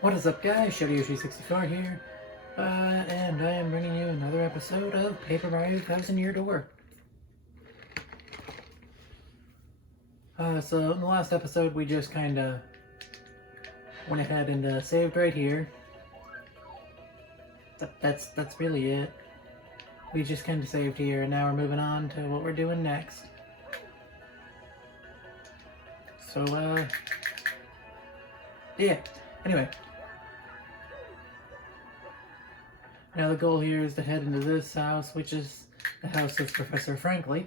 What is up, guys? ShowDoYoshi64 here, and I am bringing you another episode of Paper Mario 1000 Door. So in the last episode, we just kind of went ahead and saved right here. That's really it. We just kind of saved here, and now we're moving on to what we're doing next. So, yeah. Anyway. Now the goal here is to head into this house, which is the house of Professor Frankly.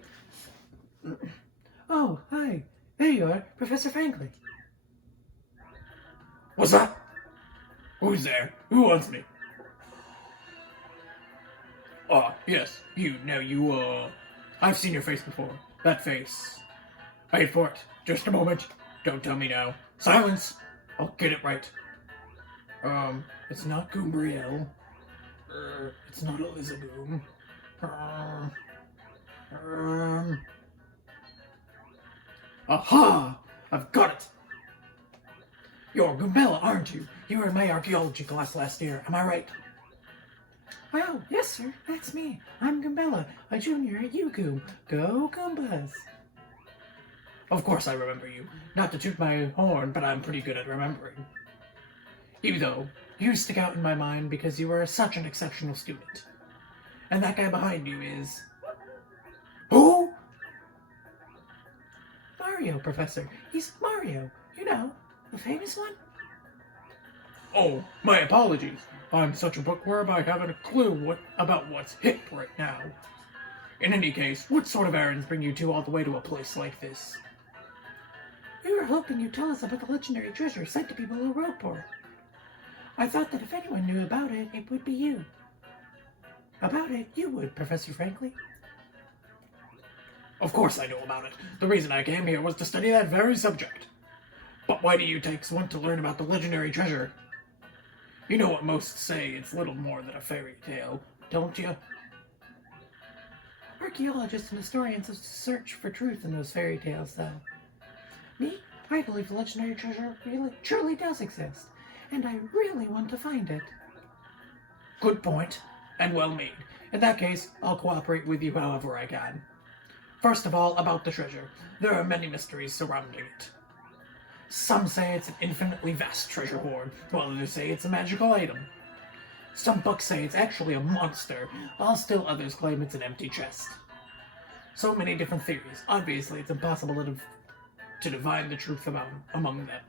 Oh, hi. There you are, Professor Frankly. What's up? Who's there? Who wants me? Yes, you. Now I've seen your face before. That face. Wait for it. Just a moment. Don't tell me now. Silence! I'll get it right. It's not Goombriel. It's not Elizaboom. Aha! I've got it! You're Goombella, aren't you? You were in my archaeology class last year, am I right? Oh, yes, sir, that's me. I'm Goombella, a junior at UGoom. Go Goombas! Of course I remember you. Not to toot my horn, but I'm pretty good at remembering. Even though you stick out in my mind because you were such an exceptional student. And that guy behind you is... Who? Mario, Professor. He's Mario. You know, the famous one. Oh, my apologies. I'm such a bookworm I haven't a clue about what's hip right now. In any case, what sort of errands bring you two all the way to a place like this? We were hoping you'd tell us about the legendary treasure said to be below Roadport. I thought that if anyone knew about it, it would be you. About it, you would, Professor Frankly. Of course I know about it. The reason I came here was to study that very subject. But why do you takes want to learn about the legendary treasure? You know what most say, it's little more than a fairy tale, don't you? Archaeologists and historians search for truth in those fairy tales, though. Me, I believe the legendary treasure really, truly does exist, and I really want to find it. Good point, and well made. In that case, I'll cooperate with you however I can. First of all, about the treasure. There are many mysteries surrounding it. Some say it's an infinitely vast treasure hoard, while others say it's a magical item. Some books say it's actually a monster, while still others claim it's an empty chest. So many different theories. Obviously, it's impossible to divine the truth among them.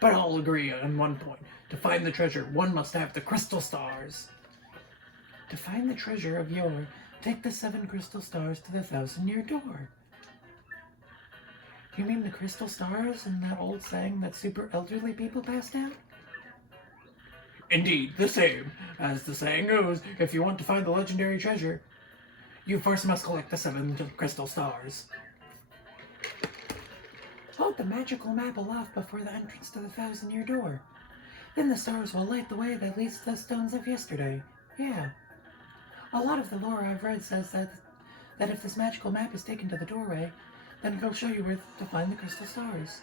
But all agree on one point. To find the treasure, one must have the crystal stars. To find the treasure of yore, take the 7 crystal stars to the 1000-year door. You mean the crystal stars in that old saying that super elderly people passed down? Indeed, the same. As the saying goes, if you want to find the legendary treasure, you first must collect the 7 crystal stars. Hold the magical map aloft before the entrance to the 1000-year door. Then the stars will light the way that leads to the stones of yesterday. Yeah. A lot of the lore I've read says that if this magical map is taken to the doorway, then it'll show you where to find the crystal stars.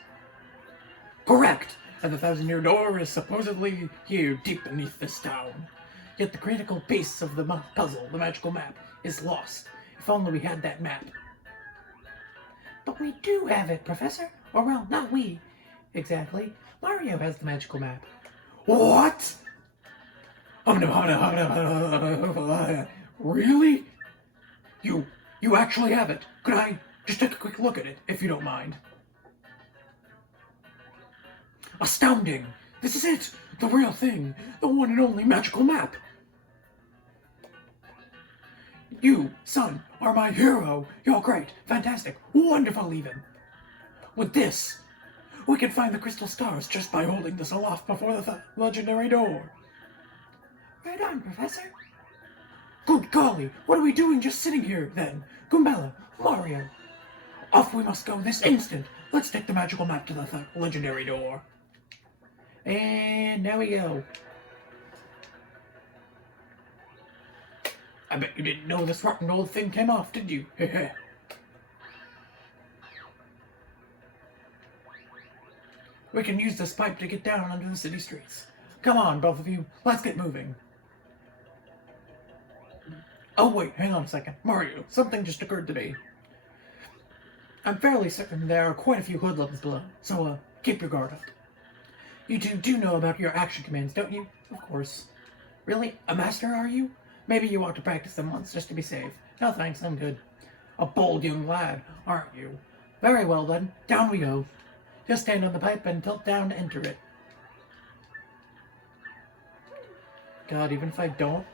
Correct! And the 1000-year door is supposedly here deep beneath this town. Yet the critical piece of the puzzle, the magical map, is lost. If only we had that map. But we do have it, Professor. Or well, not we. Exactly. Mario has the magical map. What? Really? You actually have it? Could I just take a quick look at it, if you don't mind? Astounding! This is it! The real thing! The one and only magical map! You, son, are my hero! You're great, fantastic, wonderful even! With this, we can find the crystal stars just by holding this aloft before the legendary door. Right on, Professor. Good golly, what are we doing just sitting here, then? Goombella, Mario. Off we must go this instant. Let's take the magical map to the legendary door. And now we go. I bet you didn't know this rotten old thing came off, did you? We can use this pipe to get down under the city streets. Come on, both of you. Let's get moving. Oh, wait, hang on a second. Mario, something just occurred to me. I'm fairly certain there are quite a few hoodlums below, so keep your guard up. You two do know about your action commands, don't you? Of course. Really? A master, are you? Maybe you ought to practice them once, just to be safe. No thanks, I'm good. A bold young lad, aren't you? Very well then, down we go. Just stand on the pipe and tilt down to enter it. God, even if I don't,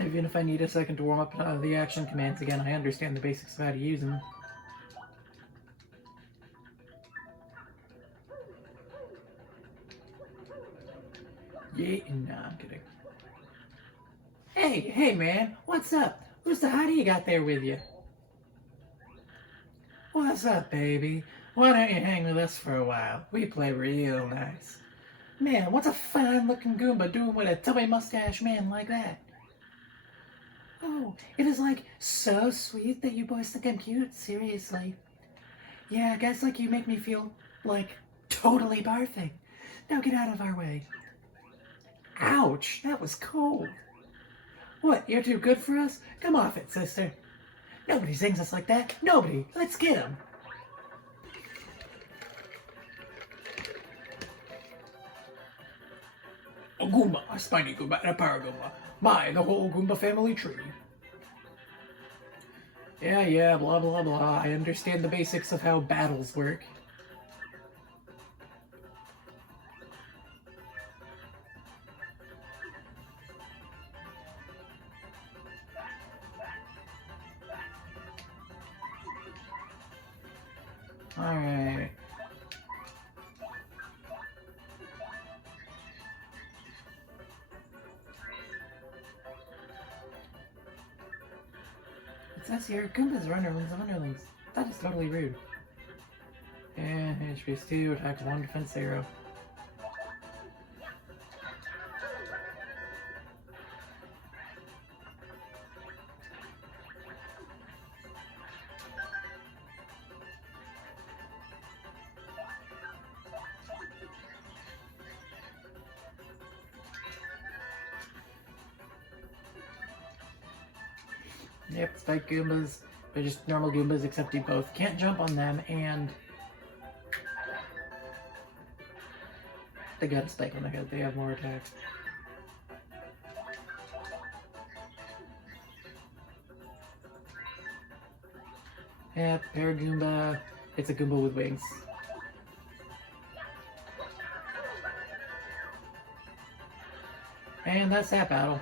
even if I need a second to warm up the action commands again, I understand the basics of how to use them. Yeah, nah, I'm kidding. Hey man, what's up? Who's the hottie you got there with you? What's up, baby? Why don't you hang with us for a while? We play real nice. Man, what's a fine-looking Goomba doing with a tubby mustache man like that? Oh, it is so sweet that you boys think I'm cute, seriously. Yeah, guys like you make me feel totally barfing. Now get out of our way. Ouch, that was cold. What, you're too good for us? Come off it, sister. Nobody sings us like that. Nobody. Let's get him. A Goomba, a Spiny Goomba, and a Paragoomba. The whole Goomba family tree. Yeah, blah blah blah. I understand the basics of how battles work. Alright. It says here, Goombas are underlings of underlings. That is totally rude. And HP 2, attack 1, defense 0. Yep, Spike Goombas. They're just normal Goombas, except you both can't jump on them, and they got a spike on their head. They have more attacks. Yep, Paragoomba. It's a Goomba with wings. And that's that battle.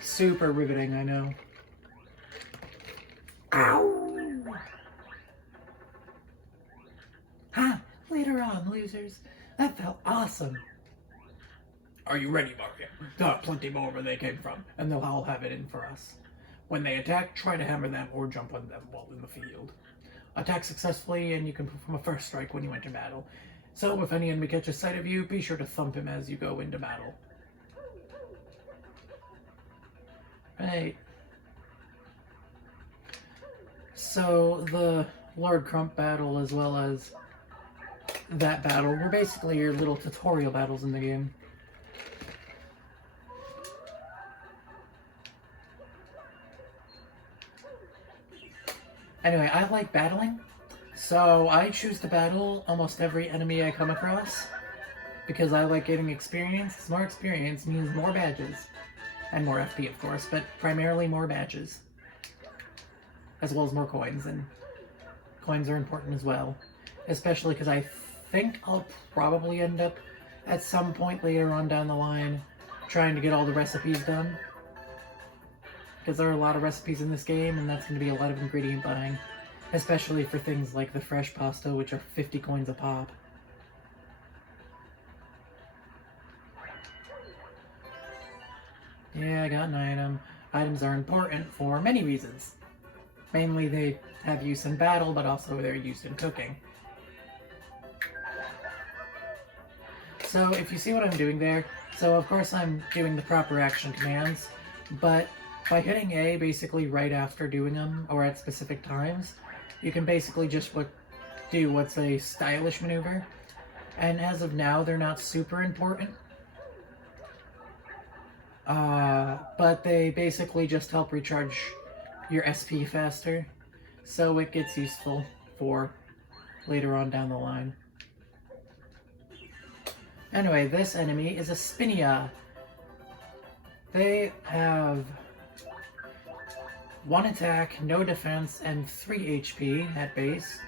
Super riveting, I know. Ow! Ha! Later on, losers. That felt awesome. Are you ready, Mario? There are plenty more where they came from, and they'll all have it in for us. When they attack, try to hammer them or jump on them while in the field. Attack successfully, and you can perform a first strike when you enter battle. So if any enemy catches sight of you, be sure to thump him as you go into battle. Right. So the Lord Crump battle as well as that battle were basically your little tutorial battles in the game. Anyway, I like battling, so I choose to battle almost every enemy I come across because I like getting experience. More experience means more badges. And more FP, of course, but primarily more badges. As well as more coins, and coins are important as well. Especially because I think I'll probably end up, at some point later on down the line, trying to get all the recipes done. Because there are a lot of recipes in this game, and that's going to be a lot of ingredient buying. Especially for things like the fresh pasta, which are 50 coins a pop. Yeah, I got an item. Items are important for many reasons. Mainly they have use in battle, but also they're used in cooking. So if you see what I'm doing there, so of course I'm doing the proper action commands, but by hitting A basically right after doing them, or at specific times, you can basically just do what's a stylish maneuver. And as of now, they're not super important. But they basically just help recharge your SP faster. So it gets useful for later on down the line. Anyway, this enemy is a Spinia. They have 1 attack, no defense, and 3 HP at base.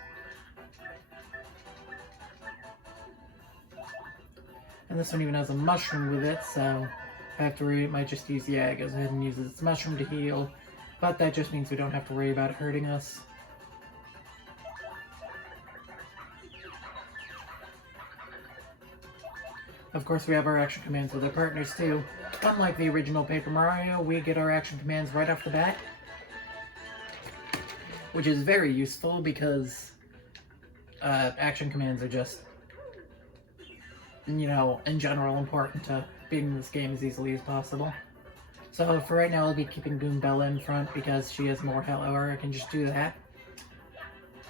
And this one even has a mushroom with it, so I have to worry, it might just use, yeah, it goes ahead and uses its mushroom to heal. But that just means we don't have to worry about it hurting us. Of course, we have our action commands with our partners too. Unlike the original Paper Mario, we get our action commands right off the bat. Which is very useful because action commands are just, you know, in general important to beating this game as easily as possible. So for right now, I'll be keeping Goombella in front because she has more health, or I can just do that.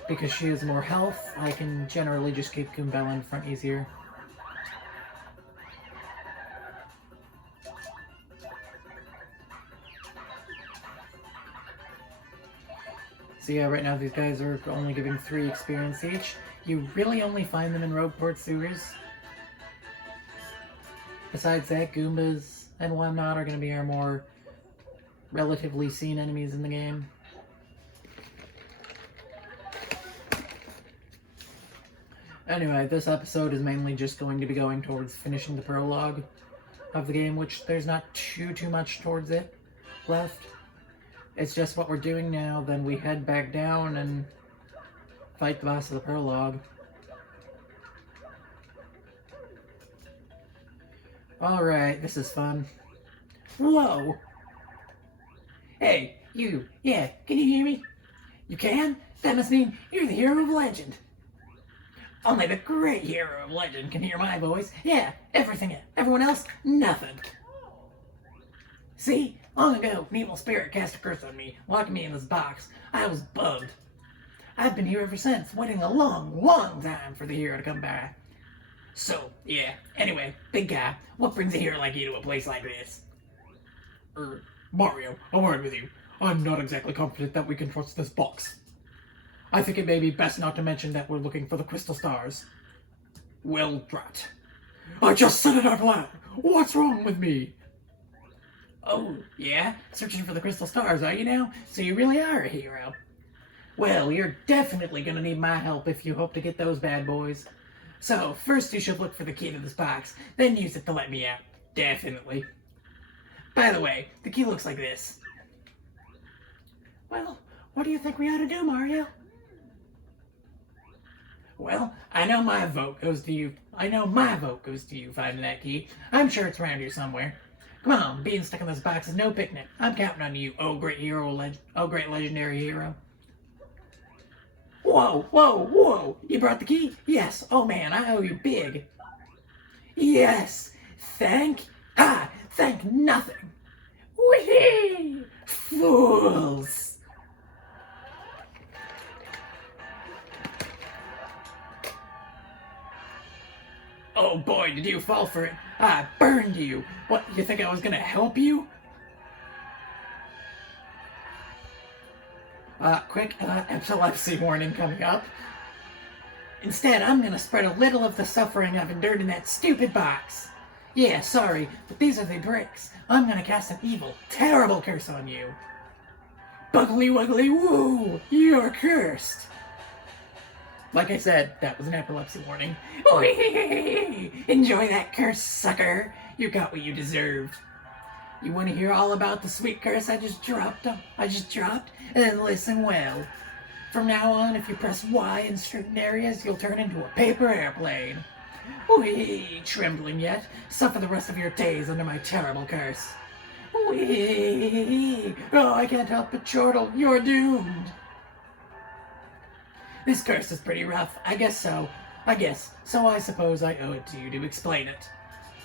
Because she has more health, I can generally just keep Goombella in front easier. So yeah, right now these guys are only giving 3 experience each. You really only find them in Rogueport sewers. Besides that, Goombas and whatnot are going to be our more relatively seen enemies in the game. Anyway, this episode is mainly just going to be going towards finishing the prologue of the game, which there's not too much towards it left. It's just what we're doing now, then we head back down and fight the boss of the prologue. Alright, this is fun. Whoa! Hey, you, yeah, can you hear me? You can? That must mean you're the hero of legend. Only the great hero of legend can hear my voice. Yeah, everyone else, nothing. See? Long ago, an evil spirit cast a curse on me, locking me in this box. I was bugged. I've been here ever since, waiting a long time for the hero to come back. So, yeah, anyway, big guy, what brings a hero like you to a place like this? Mario, a word with you. I'm not exactly confident that we can trust this box. I think it may be best not to mention that we're looking for the crystal stars. Well, drat. I just said it out loud. What's wrong with me? Oh, yeah? Searching for the crystal stars, are you now? So you really are a hero. Well, you're definitely gonna need my help if you hope to get those bad boys. So, first you should look for the key to this box, then use it to let me out. Definitely. By the way, the key looks like this. Well, what do you think we ought to do, Mario? Well, I know my vote goes to you finding that key. I'm sure it's around here somewhere. Come on, being stuck in this box is no picnic. I'm counting on you, oh great legendary hero. Whoa! You brought the key? Yes. Oh man, I owe you big. Yes. Thank nothing. Whee! Fools. Oh boy, did you fall for it? I burned you. What, you think I was gonna help you? Quick epilepsy warning coming up. Instead, I'm gonna spread a little of the suffering I've endured in that stupid box. Yeah, sorry, but these are the bricks. I'm gonna cast an evil, terrible curse on you. Buggly wuggly woo! You're cursed! Like I said, that was an epilepsy warning. Whee! Enjoy that curse, sucker! You got what you deserved. You want to hear all about the sweet curse I just dropped? Then listen well. From now on, if you press Y in certain areas, you'll turn into a paper airplane. Whee! Trembling yet? Suffer the rest of your days under my terrible curse. Whee! Oh, I can't help but chortle. You're doomed. This curse is pretty rough. I guess so. So I suppose I owe it to you to explain it.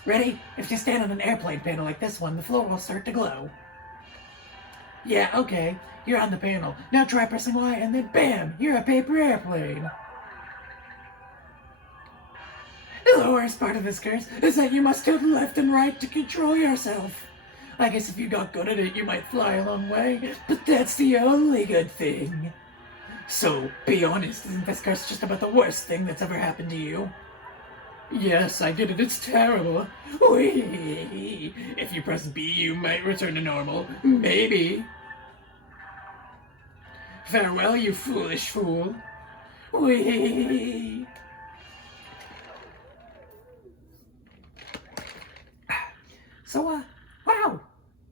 Ready? If you stand on an airplane panel like this one, the floor will start to glow. Yeah, okay. You're on the panel. Now try pressing Y and then bam! You're a paper airplane. The worst part of this curse is that you must tilt left and right to control yourself. I guess if you got good at it, you might fly a long way, but that's the only good thing. So, be honest, isn't this curse just about the worst thing that's ever happened to you? Yes, I get it, it's terrible. Whee! If you press B, you might return to normal. Maybe. Farewell, you foolish fool. Whee! So, wow.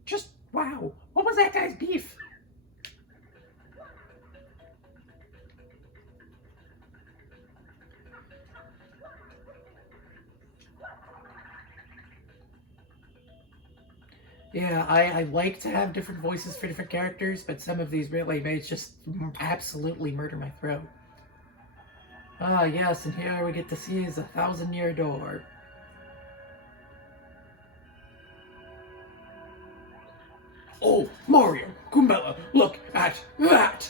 Just wow. What was that guy's beef? Yeah, I like to have different voices for different characters, but some of these really may just absolutely murder my throat. Ah, yes, and here we get to see is a 1,000-year door. Oh, Mario, Kumbella, look at that!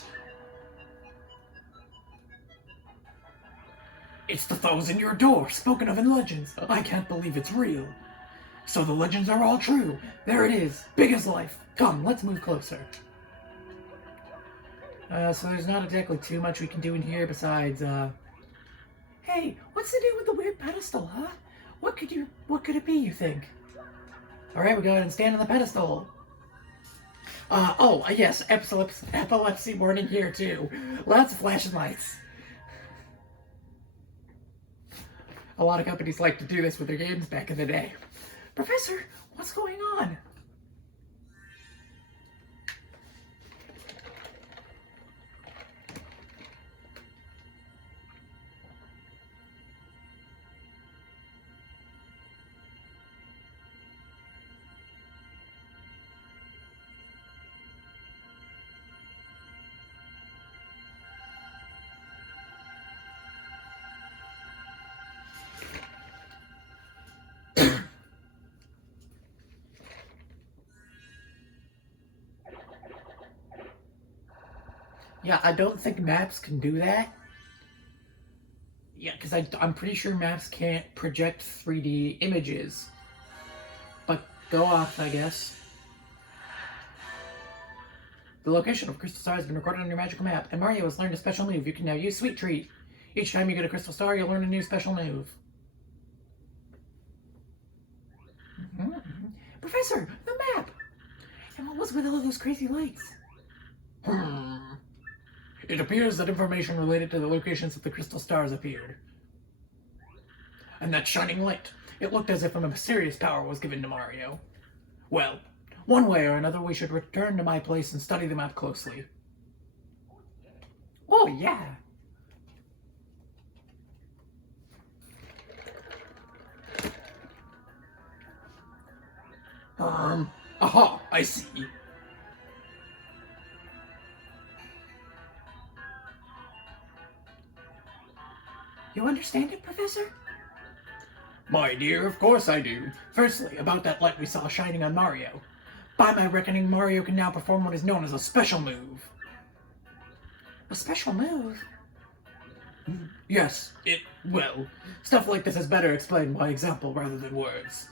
It's the 1,000-year door, spoken of in legends. I can't believe it's real. So the legends are all true. There it is, big as life. Come, let's move closer. So there's not exactly too much we can do in here besides, Hey, what's the deal with the weird pedestal, huh? What could it be, you think? Alright, we go ahead and stand on the pedestal. Yes, epilepsy warning here, too. Lots of flashing lights. A lot of companies like to do this with their games back in the day. Professor, what's going on? Yeah, I don't think maps can do that. Yeah, because I'm pretty sure maps can't project 3D images. But go off, I guess. The location of Crystal Star has been recorded on your magical map, and Mario has learned a special move you can now use Sweet Treat. Each time you get a Crystal Star, you'll learn a new special move. Professor, the map! And what was with all those crazy lights? It appears that information related to the locations of the crystal stars appeared. And that shining light, it looked as if a mysterious power was given to Mario. Well, one way or another we should return to my place and study the map closely. Oh, yeah. Aha, I see. You understand it, Professor? My dear, of course I do. Firstly, about that light we saw shining on Mario. By my reckoning, Mario can now perform what is known as a special move. A special move? Yes, well, stuff like this is better explained by example rather than words.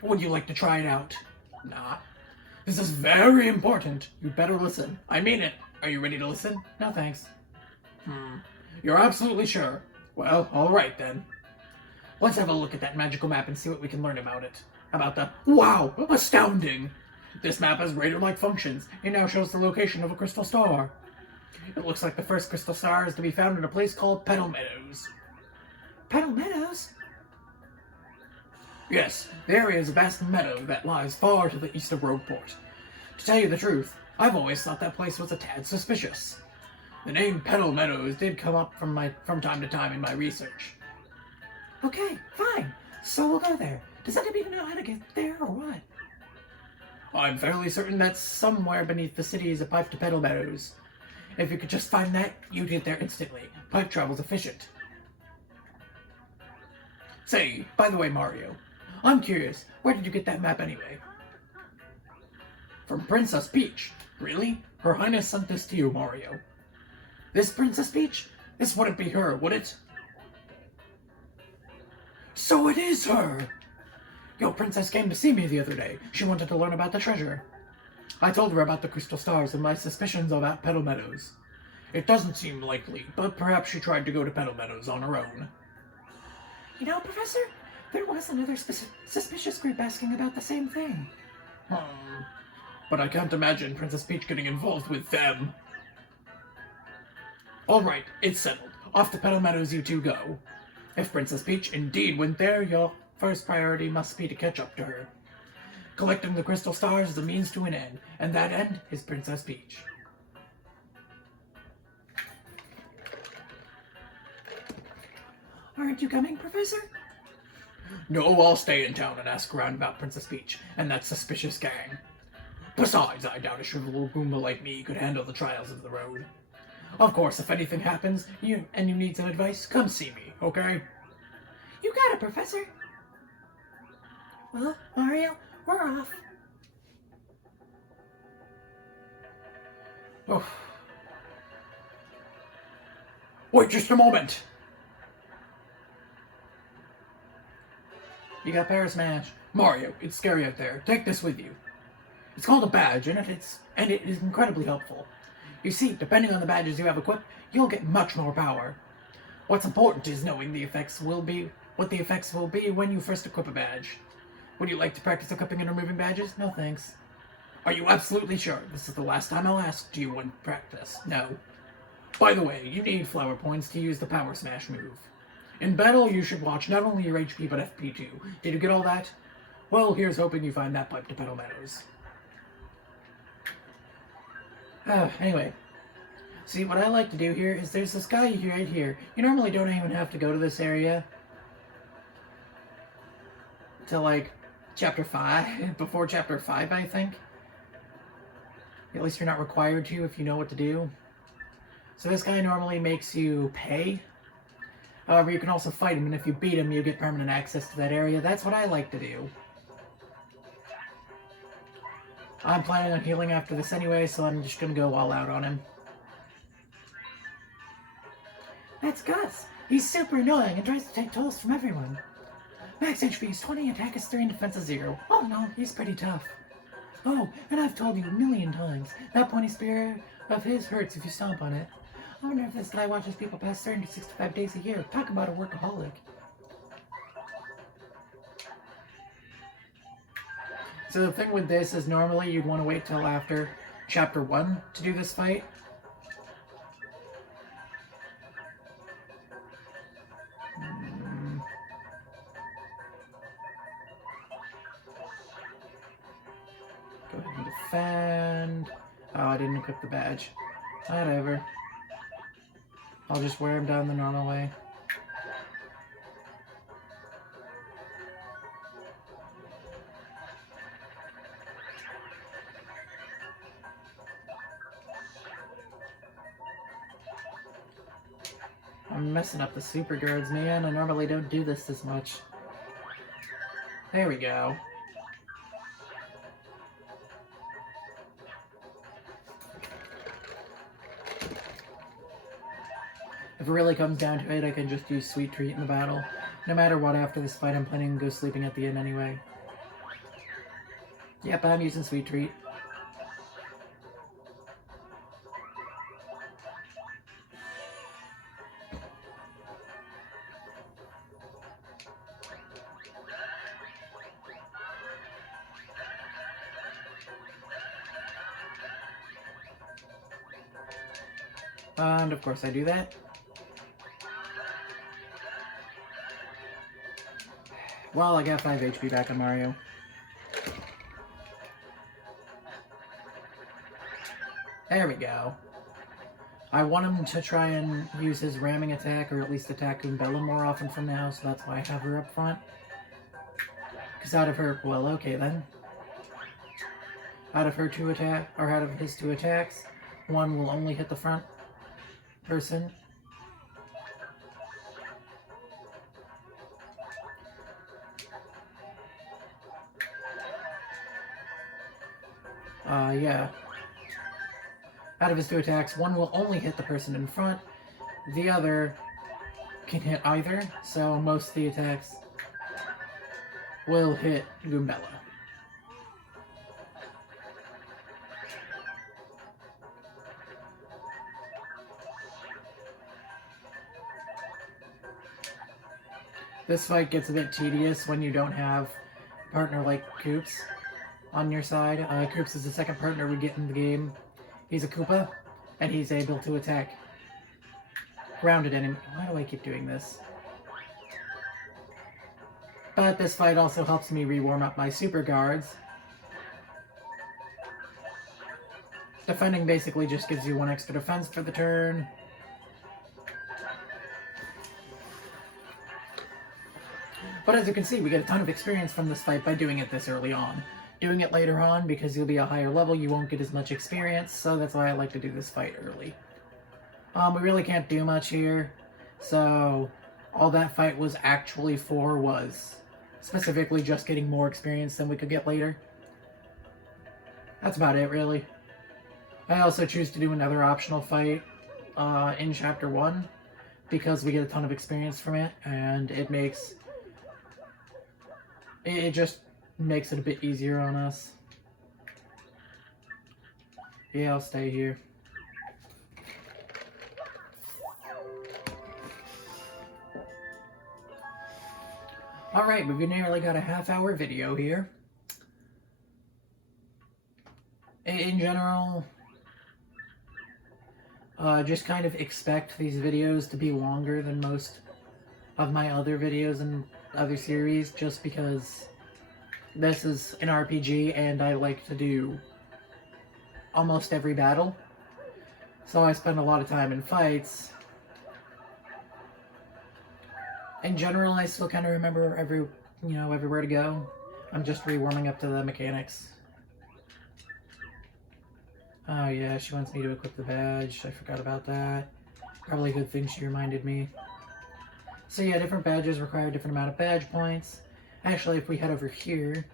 Would you like to try it out? Nah. This is very important. You better listen. I mean it. Are you ready to listen? No thanks. You're absolutely sure? Well, alright then. Let's have a look at that magical map and see what we can learn about it. About the... Wow! Astounding! This map has radar-like functions. It now shows the location of a crystal star. It looks like the first crystal star is to be found in a place called Petal Meadows. Petal Meadows? Yes, the area is a vast meadow that lies far to the east of Rogueport. To tell you the truth, I've always thought that place was a tad suspicious. The name Petal Meadows did come up from time to time in my research. Okay, fine. So we'll go there. Does anybody even know how to get there or what? I'm fairly certain that somewhere beneath the city is a pipe to Petal Meadows. If you could just find that, you'd get there instantly. Pipe travel's efficient. Say, by the way, Mario, I'm curious, where did you get that map anyway? From Princess Peach. Really? Her Highness sent this to you, Mario. This Princess Peach? This wouldn't be her, would it? So it is her! Your princess came to see me the other day. She wanted to learn about the treasure. I told her about the crystal stars and my suspicions about Petal Meadows. It doesn't seem likely, but perhaps she tried to go to Petal Meadows on her own. You know, Professor, there was another suspicious group asking about the same thing. But I can't imagine Princess Peach getting involved with them. Alright, it's settled. Off to Petal Meadows you two go. If Princess Peach indeed went there, your first priority must be to catch up to her. Collecting the crystal stars is a means to an end, and that end is Princess Peach. Aren't you coming, Professor? No, I'll stay in town and ask around about Princess Peach and that suspicious gang. Besides, I doubt a shriveled Goomba like me could handle the trials of the road. Of course, if anything happens, you need some advice, come see me, okay? You got it, Professor. Well, Mario, we're off. Oh. Wait just a moment! You got Power Smash. Mario, it's scary out there. Take this with you. It's called a badge, and it is incredibly helpful. You see, depending on the badges you have equipped, you'll get much more power. What's important is knowing what the effects will be when you first equip a badge. Would you like to practice equipping and removing badges? No thanks. Are you absolutely sure? This is the last time I'll ask, do you want practice? No. By the way, you need flower points to use the Power Smash move. In battle, you should watch not only your HP but FP too. Did you get all that? Well, here's hoping you find that pipe to Petal Meadows. Anyway. See, what I like to do here is there's this guy right here. You normally don't even have to go to this area till, like, Chapter 5. Before Chapter 5, I think. At least you're not required to if you know what to do. So this guy normally makes you pay. However, you can also fight him, and if you beat him, you get permanent access to that area. That's what I like to do. I'm planning on healing after this anyway, so I'm just gonna go all out on him. That's Gus. He's super annoying and tries to take tolls from everyone. Max HP is 20, attack is 3, and defense is 0. Oh no, he's pretty tough. Oh, and I've told you a million times, that pointy spear of his hurts if you stomp on it. I wonder if this guy watches people pass 365 days a year. Talk about a workaholic. So the thing with this is normally you'd want to wait till after Chapter 1 to do this fight. Go ahead and defend. Oh, I didn't equip the badge. Whatever. I'll just wear him down the normal way. I'm messing up the super guards, man. I normally don't do this much. There we go. If it really comes down to it, I can just use Sweet Treat in the battle. No matter what, after this fight, I'm planning to go sleeping at the end anyway. Yep, I'm using Sweet Treat. And of course I do that. Well, I got 5 HP back on Mario. There we go. I want him to try and use his ramming attack, or at least attack Goombella more often from now, so that's why I have her up front. Because out of her, well, okay then. Out of her 2 attack, or out of his 2 attacks, 1 will only hit the front person. Yeah. Out of his 2 attacks, one will only hit the person in front, the other can hit either, so most of the attacks will hit Goombella. This fight gets a bit tedious when you don't have a partner like Koops on your side. Koops is the second partner we get in the game. He's a Koopa, and he's able to attack grounded enemy. Why do I keep doing this? But this fight also helps me re-warm up my super guards. Defending basically just gives you 1 extra defense for the turn. But as you can see, we get a ton of experience from this fight by doing it this early on. Doing it later on, because you'll be a higher level, you won't get as much experience, so that's why I like to do this fight early. We really can't do much here, so all that fight was actually for was specifically just getting more experience than we could get later. That's about it, really. I also choose to do another optional fight in Chapter 1, because we get a ton of experience from it, and it just makes it a bit easier on us. Yeah, I'll stay here. Alright, we've nearly got a half-hour video here. In general, just kind of expect these videos to be longer than most of my other videos and other series, just because this is an RPG and I like to do almost every battle. So I spend a lot of time in fights. In general, I still kind of remember everywhere to go. I'm just re-warming up to the mechanics. Oh yeah, she wants me to equip the badge. I forgot about that. Probably a good thing she reminded me. So yeah, different badges require a different amount of badge points. Actually, if we head over here,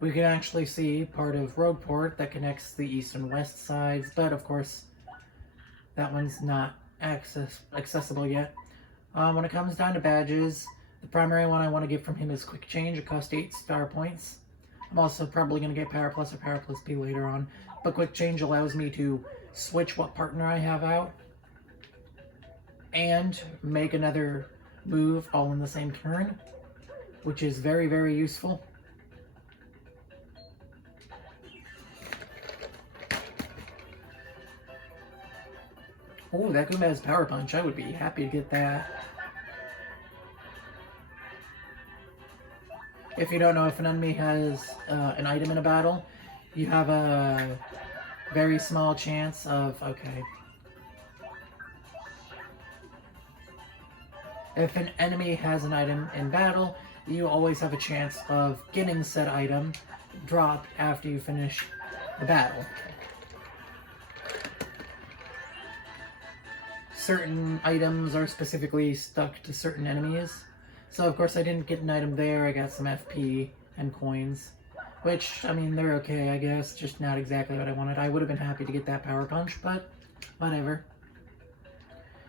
we can actually see part of Rogueport that connects the east and west sides, but of course, that one's not accessible yet. When it comes down to badges, the primary one I want to get from him is Quick Change. It costs 8 star points. I'm also probably going to get Power Plus or Power Plus P later on, but Quick Change allows me to switch what partner I have out and make another move all in the same turn, which is very, very useful. Oh, that Goomba has Power Punch. I would be happy to get that. If you don't know, if an enemy has an item in a battle, you have a very small chance of... Okay. If an enemy has an item in battle, you always have a chance of getting said item dropped after you finish the battle. Certain items are specifically stuck to certain enemies. So of course I didn't get an item there, I got some FP and coins. Which, I mean, they're okay, I guess, just not exactly what I wanted. I would have been happy to get that Power Punch, but whatever.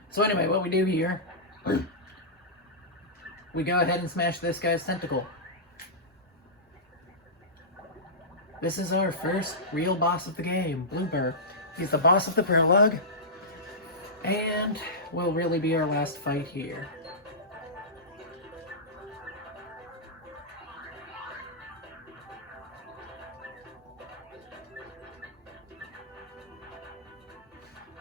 So anyway, what we do here, we go ahead and smash this guy's tentacle. This is our first real boss of the game, Blooper. He's the boss of the prologue, and will really be our last fight here.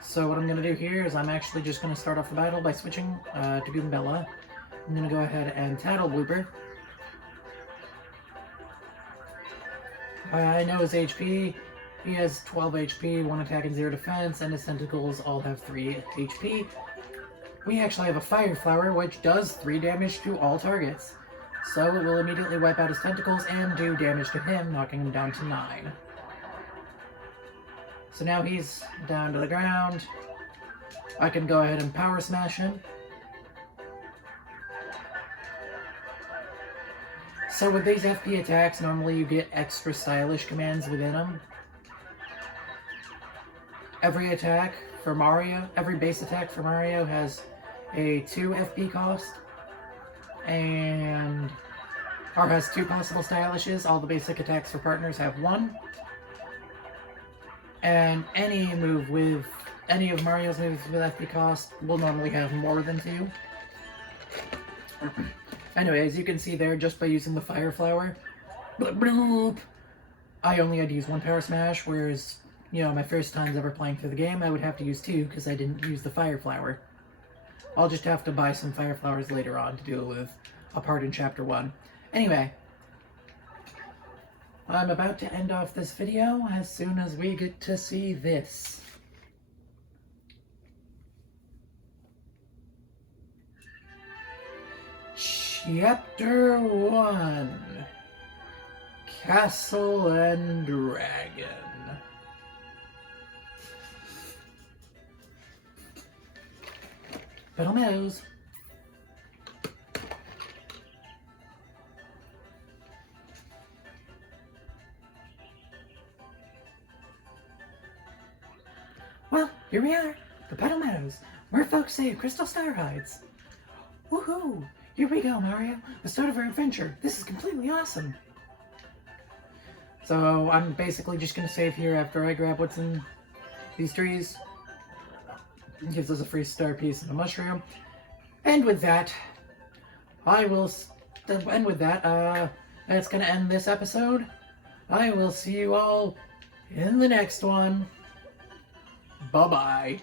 So what I'm going to do here is I'm actually just going to start off the battle by switching to Goombella. I'm going to go ahead and tattle Blooper. I know his HP. He has 12 HP, 1 attack and 0 defense, and his tentacles all have 3 HP. We actually have a Fire Flower, which does 3 damage to all targets. So it will immediately wipe out his tentacles and do damage to him, knocking him down to 9. So now he's down to the ground. I can go ahead and Power Smash him. So with these FP attacks, normally you get extra stylish commands within them. every attack for Mario, every base attack for Mario has a 2 FP cost, or has 2 possible stylishes. All the basic attacks for partners have 1. And any of Mario's moves with FP cost will normally have more than 2. Anyway, as you can see there, just by using the Fire Flower, bloop, bloop, I only had to use 1 Power Smash, whereas, my first times ever playing through the game, I would have to use 2 because I didn't use the Fire Flower. I'll just have to buy some Fire Flowers later on to deal with a part in Chapter 1. Anyway, I'm about to end off this video as soon as we get to see this. Chapter 1, Castle and Dragon. Petal Meadows. Well, here we are, the Petal Meadows, where folks say Crystal Star hides. Woohoo! Here we go, Mario, the start of our adventure. This is completely awesome. So I'm basically just going to save here after I grab what's in these trees. It gives us a free star piece and a mushroom. And with that, that's going to end this episode. I will see you all in the next one. Bye-bye.